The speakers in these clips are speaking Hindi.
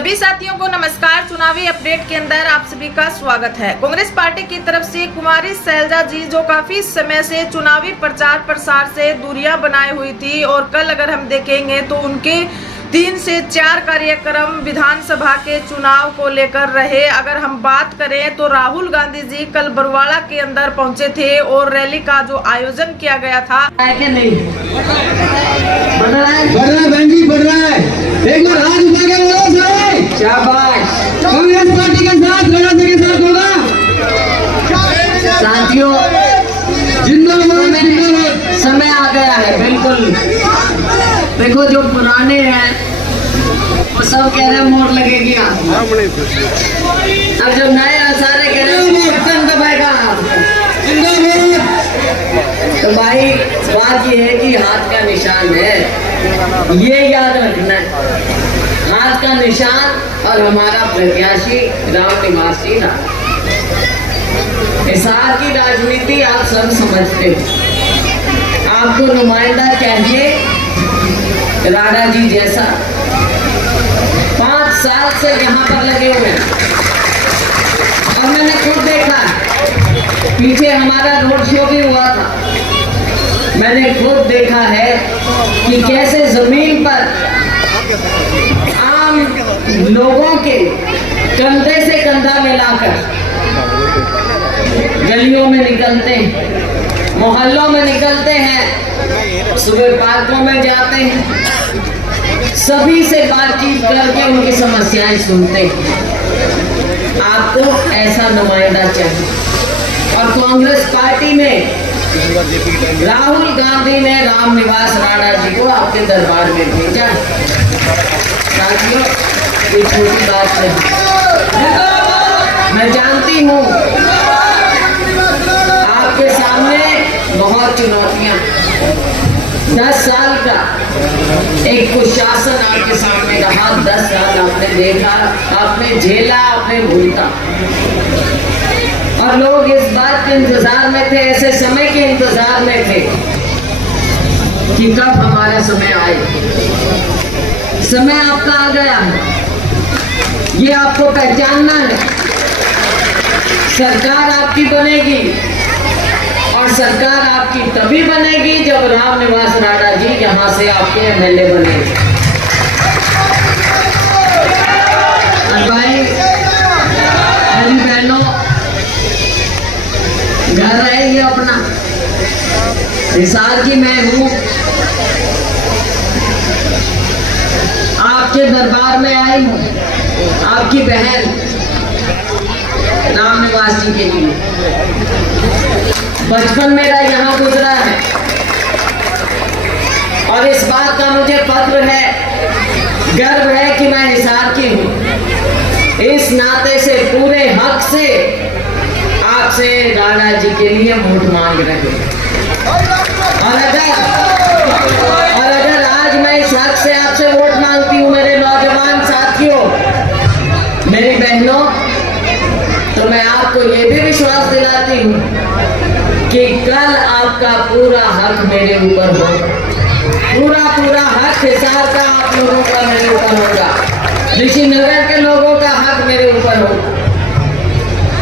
सभी साथियों को नमस्कार। चुनावी अपडेट के अंदर आप सभी का स्वागत है। कांग्रेस पार्टी की तरफ से कुमारी शैलजा जी जो काफी समय से चुनावी प्रचार प्रसार से दूरियां बनाए हुई थी और कल अगर हम देखेंगे तो उनके 3 से 4 कार्यक्रम विधानसभा के चुनाव को लेकर रहे। अगर हम बात करें तो राहुल गांधी जी कल बरवाड़ा के अंदर पहुंचे थे और रैली का जो आयोजन किया गया था। नहीं बढ़ रहा है बहन जी, बढ़ रहा है। एक बार हाथ उठा के बोलो सर, शाबाश। कांग्रेस पार्टी के साथ लड़ाने के साथ होगा साथियों, जिंदाबाद जिंदाबाद। समय आ गया है, बिल्कुल। देखो जो पुराने हैं वो सब कह रहे हैं मोड़ लगेगी, अब जो नए सारे कह रहे हैं बटन दबाएगा। तो भाई बात ये है कि हाथ का निशान है, ये याद रखना है। हाथ का निशान और हमारा प्रत्याशी रामनिवास जी ना। हिसार की राजनीति आप सब समझते हो। आपको नुमाइंदा चाहिए राणा जी जैसा। 5 साल से यहाँ पर लगे हुए हैं और मैंने खुद देखा, पीछे हमारा रोड शो भी हुआ था। मैंने खुद देखा है कि कैसे जमीन पर आम लोगों के कंधे से कंधा मिलाकर गलियों में निकलते हैं, मोहल्लों में निकलते हैं, सुबह पार्कों में जाते हैं, सभी से बातचीत करके उनकी समस्याएं सुनते हैं। आपको ऐसा नुमाइंदा चाहिए। और कांग्रेस पार्टी में राहुल गांधी ने रामनिवास राणा जी को आपके दरबार में भेजा। साथियों, ये छोटी बात नहीं, मैं जानती हूँ आपके सामने बहुत चुनौतियां। 10 साल का एक कुशासन आपके सामने रहा। 10 साल आपने देखा, आपने झेला, आपने भूला। और लोग इस बात के इंतजार में थे, ऐसे समय के इंतजार में थे कि कब हमारा समय आए। समय आपका आ गया है, ये आपको पहचानना है। सरकार आपकी बनेगी और सरकार आपकी तभी बनेगी जब रामनिवास राणा जी यहाँ से आपके एमएलए बनेंगे। भाई मेरी बहनों, घर है ये अपना। हिसार की मैं हूँ, आपके दरबार में आई हूँ, आपकी बहन रामनिवास जी के लिए। बचपन मेरा यहाँ गुजरा है और इस बात का मुझे फख्र है, गर्व है कि मैं हिसार की हूँ। इस नाते से पूरे हक से आपसे राणा जी के लिए वोट मांग रहे हैं। और अगर आज मैं इस हक से आपसे वोट मांगती हूँ मेरे नौजवान साथियों, मेरी बहनों, तो मैं आपको ये भी विश्वास दिलाती हूँ कि कल आपका पूरा हक मेरे ऊपर होगा। पूरा हक हिसार का आप लोगों का मेरे ऊपर होगा, ऋषिनगर के लोगों का हक मेरे ऊपर होगा।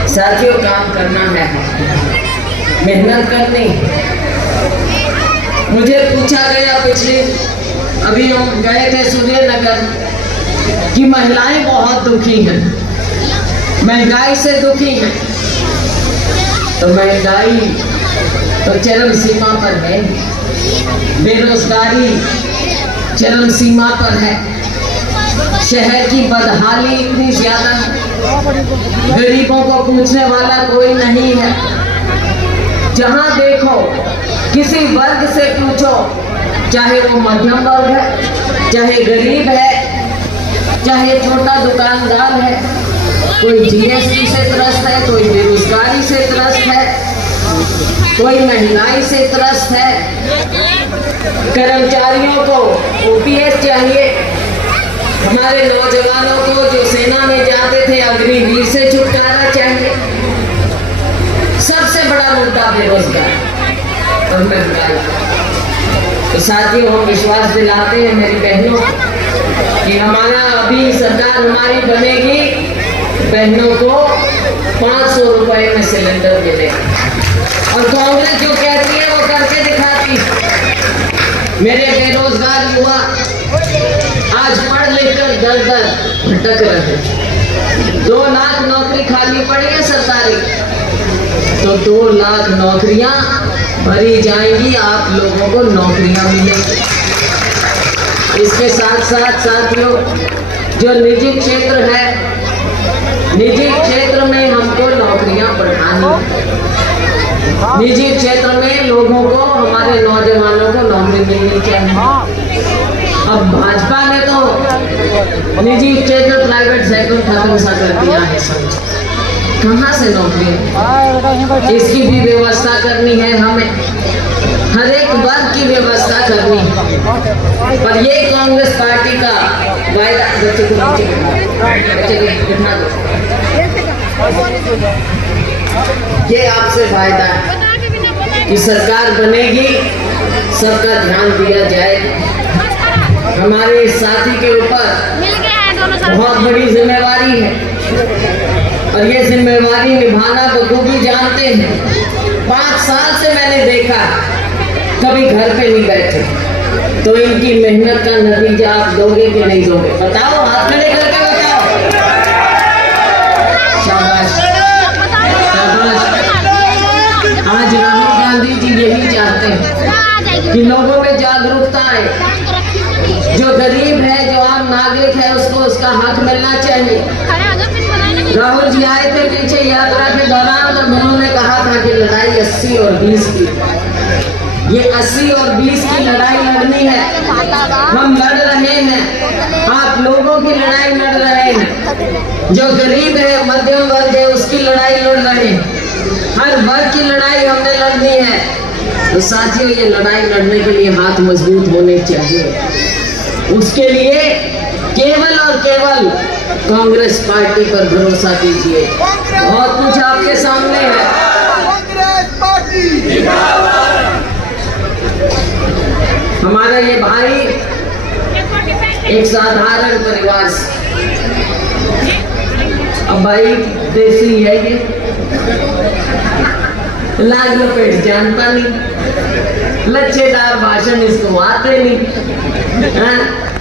साथियों, काम करना है, मेहनत करनी। मुझे पूछा गया अभी हम गए थे सूर्यनगर कि महिलाएं बहुत दुखी हैं, महंगाई से दुखी हैं। तो महंगाई तो चरम सीमा पर है, बेरोजगारी चरम सीमा पर है, शहर की बदहाली इतनी ज्यादा है, गरीबों को पूछने वाला कोई नहीं है। जहां देखो किसी वर्ग से पूछो, चाहे वो मध्यम वर्ग है, चाहे गरीब है, चाहे छोटा दुकानदार है, कोई जीएसटी से त्रस्त है, कोई बेरोजगारी से त्रस्त है, कोई महंगाई से त्रस्त है। कर्मचारियों को ओपीएस चाहिए, हमारे नौजवानों को जो सेना में जाते थे अग्निवीर से छुटकारा चाहिए। सबसे बड़ा मुद्दा बेरोजगार और महंगाई। तो साथियों, हम विश्वास दिलाते हैं मेरी बहनों, कि हमारा अभी सरकार हमारी बनेगी, बहनों को 500 रुपए में सिलेंडर मिलेगा। और कांग्रेस जो कहती है वो करके दिखाती। मेरे बेरोजगार युवा आज पढ़ लिखकर दर दर भटक रहे। 2 लाख नौकरी खाली पड़ी है सरकारी, तो 2 लाख नौकरियां भरी जाएंगी, आप लोगों को नौकरियां मिलेंगी। इसके साथ साथ साथियों, जो निजी क्षेत्र है, निजी क्षेत्र में हमको नौकरियां बढ़ानी, निजी क्षेत्र में लोगों को, हमारे नौजवानों को नौकरी मिलनी चाहिए। अब भाजपा ने तो निजी क्षेत्र, प्राइवेट सेक्टर खत्म सा कर दिया है। कहाँ से नौकरी? इसकी भी व्यवस्था करनी है हमें, हर एक वर्ग की व्यवस्था करनी है। पर ये कांग्रेस पार्टी का वायदा, ये आपसे वायदा है कि सरकार बनेगी, सबका ध्यान दिया जाएगा। हमारे साथी के ऊपर बहुत बड़ी जिम्मेवारी है और ये जिम्मेवारी निभाना बखूबी जानते हैं। 5 साल से मैंने देखा, कभी घर पे नहीं बैठे, तो इनकी मेहनत का नतीजा आप दोगे कि नहीं दोगे? बताओ, हाथ खड़े करके बताओ। शाबाश, शाबाश। आज राहुल गांधी जी यही चाहते हैं कि लोगों में जागरूकता आए। जो गरीब है, जो आम नागरिक है, उसको उसका हक मिलना चाहिए। राहुल जी आए थे पीछे यात्रा के दौरान, तो उन्होंने कहा था कि लड़ाई 80 और 20 की, ये 80 और 20 की लड़ाई लड़नी है। हम लड़ रहे हैं, आप लोगों की लड़ाई लड़ रहे हैं। जो गरीब है, मध्यम वर्ग है, उसकी लड़ाई लड़ रहे हैं। हर वर्ग की लड़ाई हमने लड़नी है। तो साथियों, ये लड़ाई लड़ने के लिए हाथ मजबूत होने चाहिए। उसके लिए केवल और केवल कांग्रेस पार्टी पर भरोसा कीजिए। बहुत कुछ आपके सामने है। हमारा ये भाई एक साधारण परिवार से, अब भाई देसी है ये, लाग लपेट जानता नहीं, लच्छेदार भाषण इसको आते नहीं,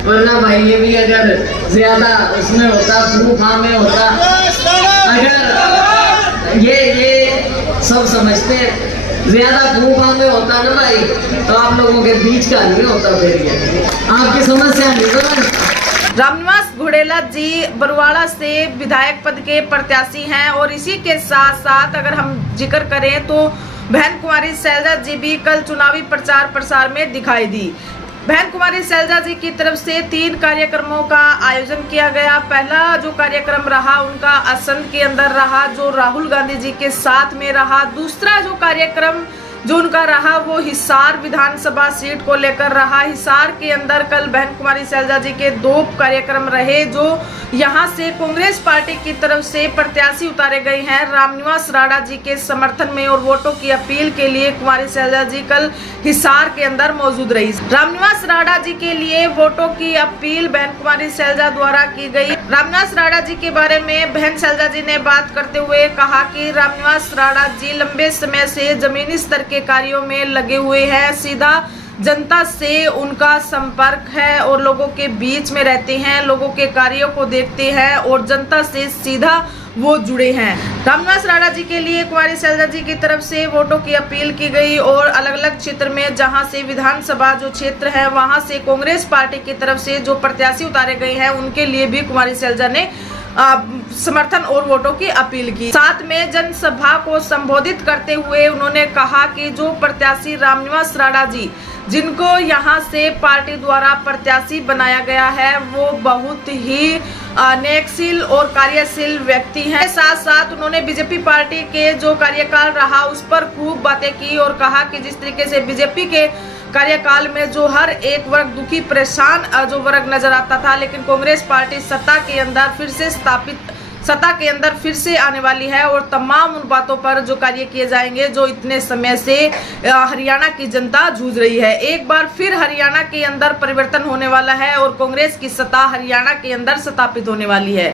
वरना भाई ये भी अगर ज्यादा उसमें होता, फूफा में होता, अगर ये सब समझते, ज्यादा फूफा में होता ना भाई, तो आप लोगों के बीच का नहीं होता। फिर ये आपकी समस्या नहीं समझ। रामनिवास घोड़ेला जी बरवाड़ा से विधायक पद के प्रत्याशी हैं और इसी के साथ साथ अगर हम जिक्र करें तो बहन कुमारी शैलजा जी भी कल चुनावी प्रचार प्रसार में दिखाई दी। बहन कुमारी शैलजा जी की तरफ से 3 कार्यक्रमों का आयोजन किया गया। पहला जो कार्यक्रम रहा उनका असंध के अंदर रहा, जो राहुल गांधी जी के साथ में रहा। दूसरा जो कार्यक्रम जो उनका रहा वो हिसार विधानसभा सीट को लेकर रहा। हिसार के अंदर कल बहन कुमारी शैलजा जी के 2 कार्यक्रम रहे, जो यहां से कांग्रेस पार्टी की तरफ से प्रत्याशी उतारे गए हैं रामनिवास राणा जी के समर्थन में और वोटों की अपील के लिए कुमारी शैलजा जी कल हिसार के अंदर मौजूद रही। रामनिवास राणा जी के लिए वोटों की अपील बहन कुमारी शैलजा द्वारा की गई। रामनिवास राणा जी के बारे में बहन शैलजा जी ने बात करते हुए कहा कि रामनिवास राणा जी लंबे समय से जमीनी स्तर के कार्यों में लगे हुए हैं, सीधा जनता से उनका संपर्क है और लोगों के बीच में रहते हैं, लोगों के कार्यों को देखते हैं और जनता से सीधा वो जुड़े हैं। रामनिवास राणा जी के लिए कुमारी शैलजा जी की तरफ से वोटों की अपील की गई और अलग अलग क्षेत्र में जहां से विधानसभा जो क्षेत्र है वहां से कांग्रेस पार्टी की तरफ से जो प्रत्याशी उतारे गए हैं उनके लिए भी कुमारी शैलजा ने समर्थन और वोटों की अपील की। साथ में जनसभा को संबोधित करते हुए उन्होंने कहा कि जो प्रत्याशी रामनिवास राणा जी जिनको यहां से पार्टी द्वारा प्रत्याशी बनाया गया है वो बहुत ही नेकशील और कार्यशील व्यक्ति हैं। साथ साथ उन्होंने बीजेपी पार्टी के जो कार्यकाल रहा उस पर खूब बातें की और कहा कि जिस तरीके से बीजेपी के कार्यकाल में जो हर एक वर्ग दुखी परेशान जो वर्ग नजर आता था, लेकिन कांग्रेस पार्टी सत्ता के अंदर फिर से सत्ता के अंदर फिर से आने वाली है और तमाम उन बातों पर जो कार्य किए जाएंगे जो इतने समय से हरियाणा की जनता जूझ रही है। एक बार फिर हरियाणा के अंदर परिवर्तन होने वाला है और कांग्रेस की सत्ता हरियाणा के अंदर स्थापित होने वाली है।